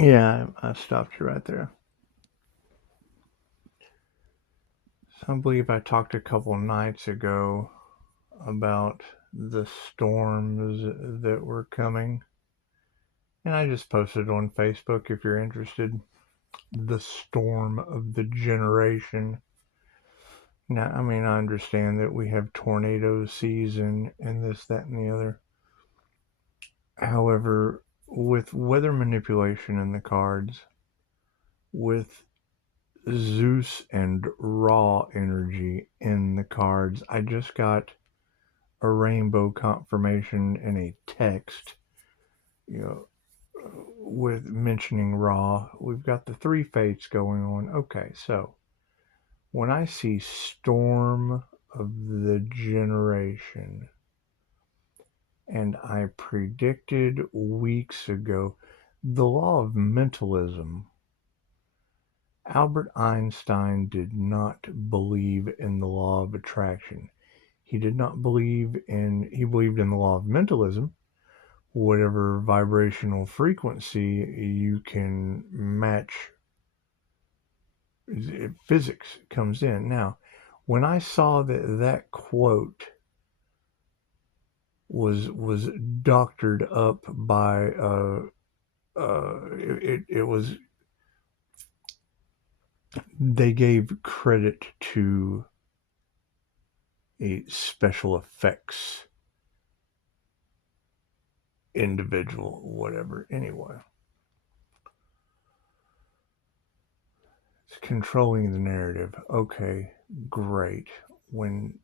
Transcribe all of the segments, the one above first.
Yeah, I stopped you right there. So I believe I talked a couple nights ago about the storms that were coming. And I just posted on Facebook if you're interested. The storm of the generation. Now, I mean, I understand that we have tornado season and this, that, and the other. However, with weather manipulation in the cards, with Zeus and Ra energy in the cards, I just got a rainbow confirmation in a text, you know, with mentioning Ra. We've got the three fates going on. Okay, so when I see Storm of the Generation, and I predicted weeks ago the law of mentalism, Albert Einstein did not believe in the law of attraction. He did not believe in, he believed in the law of mentalism. Whatever vibrational frequency you can match, physics comes in. Now, when I saw that quote was doctored up by it was, they gave credit to a special effects individual, whatever. Anyway, it's controlling the narrative. Okay, great. When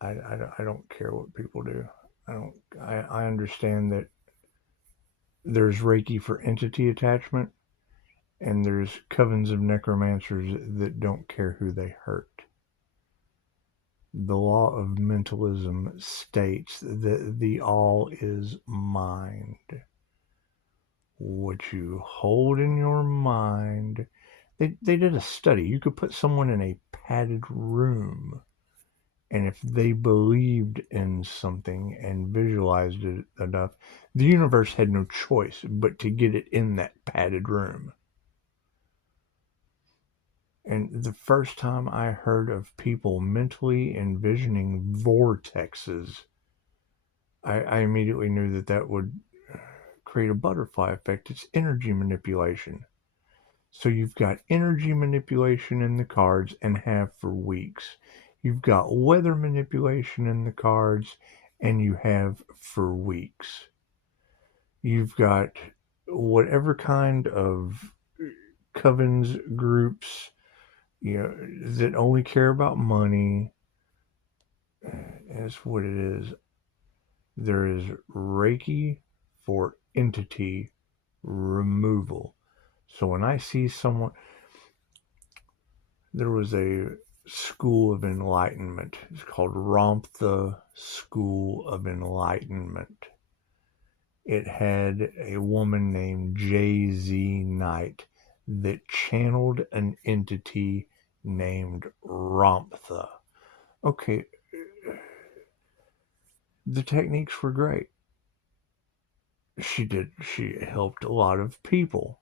I don't care what people do. I don't. I understand that there's Reiki for entity attachment, and there's covens of necromancers that don't care who they hurt. The law of mentalism states that the all is mind. What you hold in your mind. They did a study. You could put someone in a padded room, and if they believed in something and visualized it enough, the universe had no choice but to get it in that padded room. And the first time I heard of people mentally envisioning vortexes, I immediately knew that would create a butterfly effect. It's energy manipulation. So you've got energy manipulation in the cards and have for weeks. You've got weather manipulation in the cards and you have for weeks. You've got whatever kind of covens, groups, that only care about money. That's what it is. There is Reiki for entity removal. So when I see someone, there was a school of enlightenment. It's called Ramtha School of Enlightenment. It had a woman named J.Z. Knight that channeled an entity named Ramtha. Okay, the techniques were great. She helped a lot of people.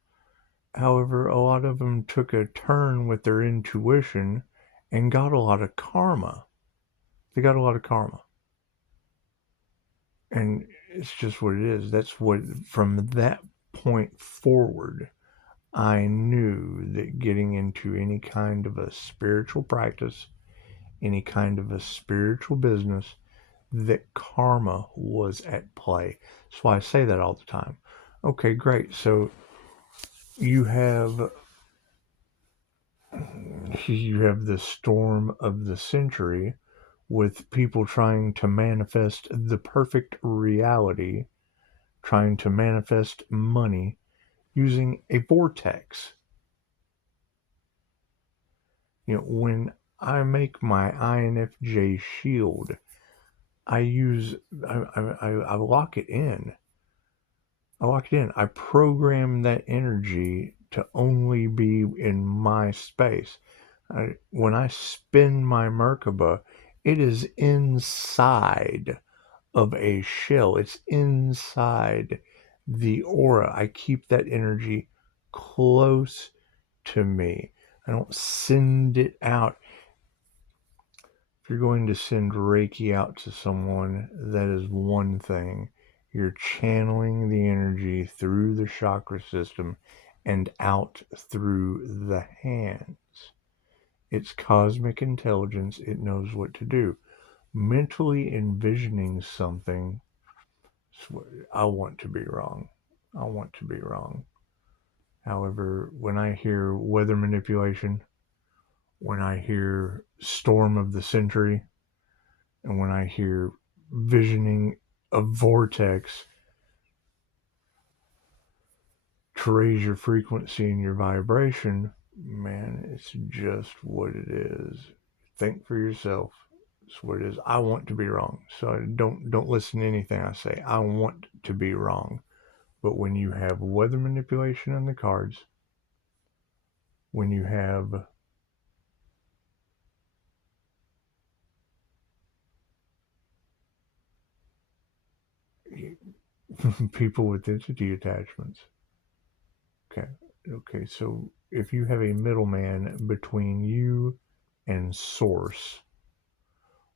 However, a lot of them took a turn with their intuition and got a lot of karma. They got a lot of karma. And it's just what it is. That's what, from that point forward, I knew that getting into any kind of a spiritual practice, any kind of a spiritual business, that karma was at play. That's why I say that all the time. Okay, great. So you have the storm of the century with people trying to manifest the perfect reality, trying to manifest money using a vortex. When I make my INFJ shield, I use I lock it in. I program that energy to only be in my space. When I spin my Merkaba, it is inside of a shell. It's inside the aura. I keep that energy close to me. I don't send it out. If you're going to send Reiki out to someone, that is one thing. You're channeling the energy through the chakra system and out through the hands. It's cosmic intelligence. It knows what to do. Mentally envisioning something, I want to be wrong. I want to be wrong. However, when I hear weather manipulation, when I hear storm of the century, and when I hear visioning a vortex to raise your frequency and your vibration, man, it's just what it is. Think for yourself. It's what it is. I want to be wrong, so don't listen to anything I say. I want to be wrong. But when you have weather manipulation in the cards, when you have people with entity attachments, okay, so if you have a middleman between you and source,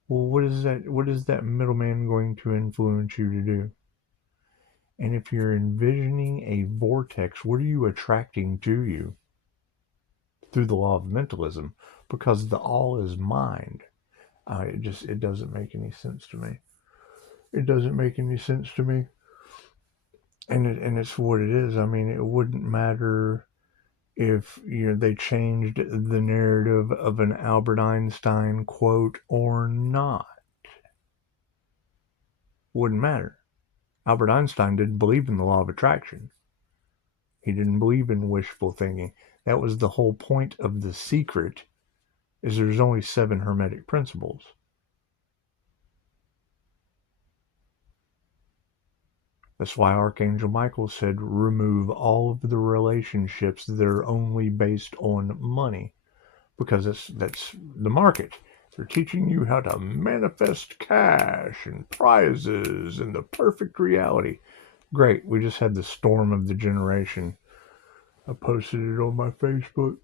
well, what is that middleman going to influence you to do? And if you're envisioning a vortex, what are you attracting to you? Through the law of mentalism, because the all is mind. It doesn't make any sense to me. It doesn't make any sense to me. And it's what it is. I mean, it wouldn't matter if they changed the narrative of an Albert Einstein quote or not. Wouldn't matter. Albert Einstein didn't believe in the law of attraction. He didn't believe in wishful thinking. That was the whole point of The Secret, is there's only 7 hermetic principles. That's why Archangel Michael said, remove all of the relationships that are only based on money. Because that's the market. They're teaching you how to manifest cash and prizes and the perfect reality. Great. We just had the storm of the generation. I posted it on my Facebook.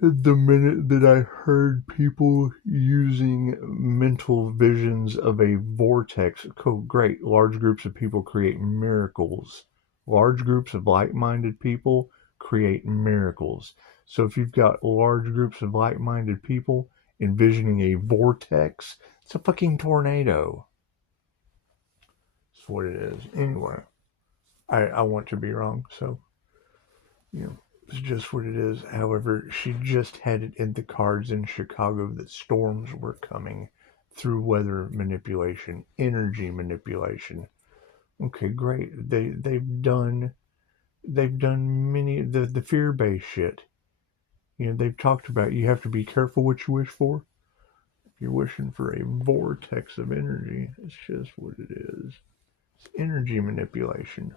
The minute that I heard people using mental visions of a vortex, cool, great. Large groups of people create miracles. Large groups of like-minded people create miracles. So if you've got large groups of like-minded people envisioning a vortex, it's a fucking tornado. That's what it is. Anyway, I want to be wrong, so, it's just what it is. However, she just had it in the cards in Chicago that storms were coming through weather manipulation, energy manipulation. Okay, great. They've done many the fear-based shit. They've talked about you have to be careful what you wish for. If you're wishing for a vortex of energy, it's just what it is. It's energy manipulation.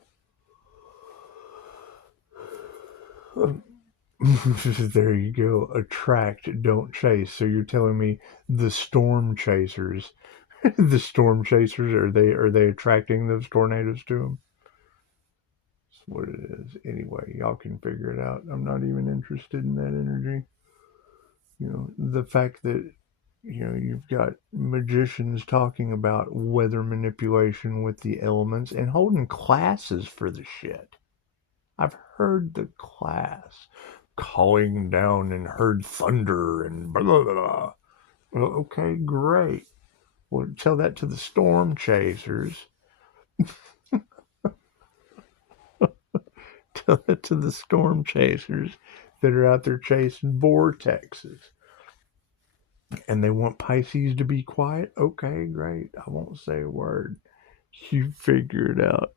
There you go. Attract, don't chase. So you're telling me the storm chasers, the storm chasers, are they attracting those tornadoes to them? That's what it is. Anyway, y'all can figure it out. I'm not even interested in that energy. The fact that you've got magicians talking about weather manipulation with the elements and holding classes for the shit. I've heard the class calling down and heard thunder and blah, blah, blah. Well, okay, great. Well, tell that to the storm chasers. Tell that to the storm chasers that are out there chasing vortexes. And they want Pisces to be quiet. Okay, great. I won't say a word. You figure it out.